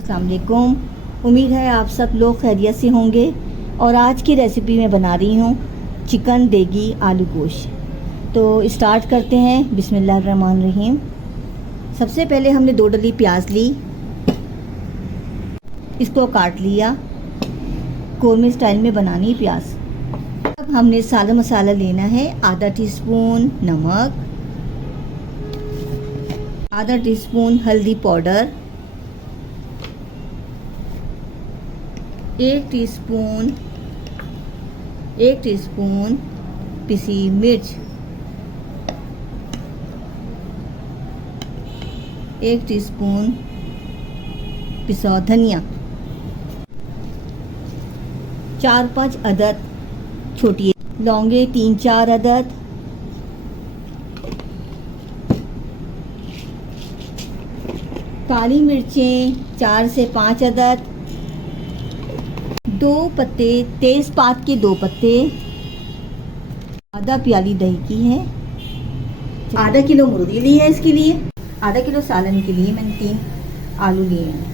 अस्सलाम वालेकुम। उम्मीद है आप सब लोग खैरियत से होंगे। और आज की रेसिपी मैं बना रही हूँ चिकन देगी आलू गोश्त। तो स्टार्ट करते हैं। बिस्मिल्लाहिर्रहमानिर्रहीम। सबसे पहले हमने 2 डली प्याज ली, इसको काट लिया। कौरमे स्टाइल में बनानी प्याज। अब हमने सादा मसाला लेना है। आधा टीस्पून नमक, आधा टीस्पून हल्दी पाउडर, 1 टीस्पून पिसी मिर्च, 1 टीस्पून पिसा धनिया, 4-5 अदद छोटी लौंगे, 3-4 अदद, काली मिर्चें 4 से 5 अदद, 2 पत्ते तेज़पात के 2 पत्ते, आधा प्याली दही की है, आधा किलो मुर्गी ली है। इसके लिए आधा किलो सालन के लिए मैंने 3 आलू लिए हैं।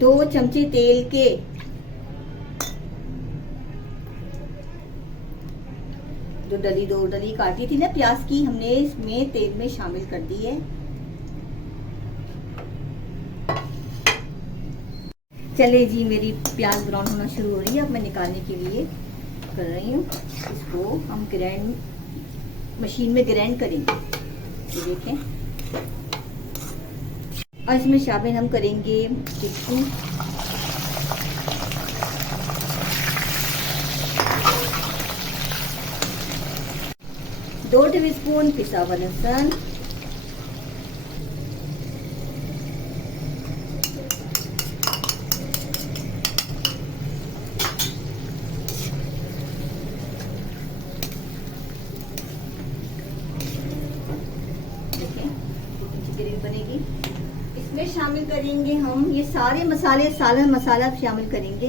2 चमचे तेल के, जो 2 डली काटी थी ना प्याज की, हमने इसमें तेल में शामिल कर दी है। चले जी, मेरी प्याज ब्राउन होना शुरू हो रही है। अब मैं निकालने के लिए कर रही हूँ। इसको हम मशीन में ग्राइंड करेंगे। ये देखें। और इसमें शामिल हम करेंगे टिक्की, दो टीस्पून पिसा हुआ लहसुन, बनेगी। इसमें शामिल करेंगे हम ये सारे मसाले, सालन मसाला शामिल करेंगे।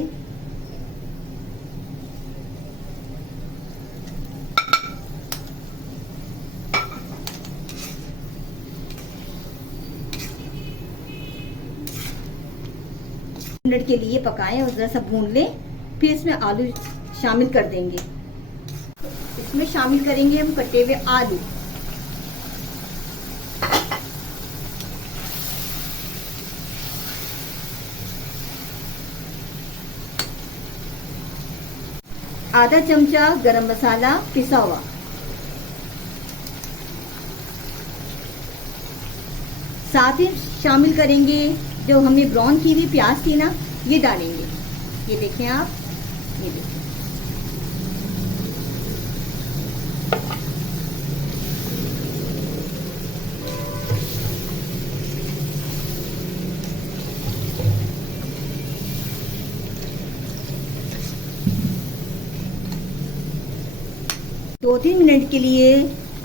मिनट के लिए पकाएं और जरा सा भून लें। फिर इसमें आलू शामिल कर देंगे। इसमें शामिल करेंगे हम कटे हुए आलू, आधा चमचा गरम मसाला पिसा हुआ, साथ ही शामिल करेंगे जो हमने ब्राउन की हुई प्याज थी ना, ये डालेंगे। ये देखें आप, ये देखें। दो 3 मिनट के लिए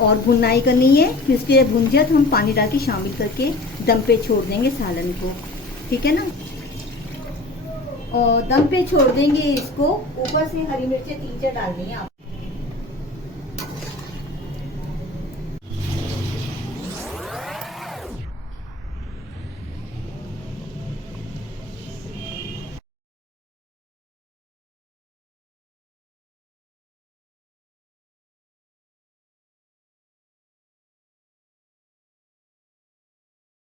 और भुनाई करनी है। फिर इसके भुंजत हम पानी डाल के शामिल करके दम पे छोड़ देंगे सालन को, ठीक है ना। और दम पे छोड़ देंगे इसको। ऊपर से हरी मिर्चें 3-4 डालनी है आप।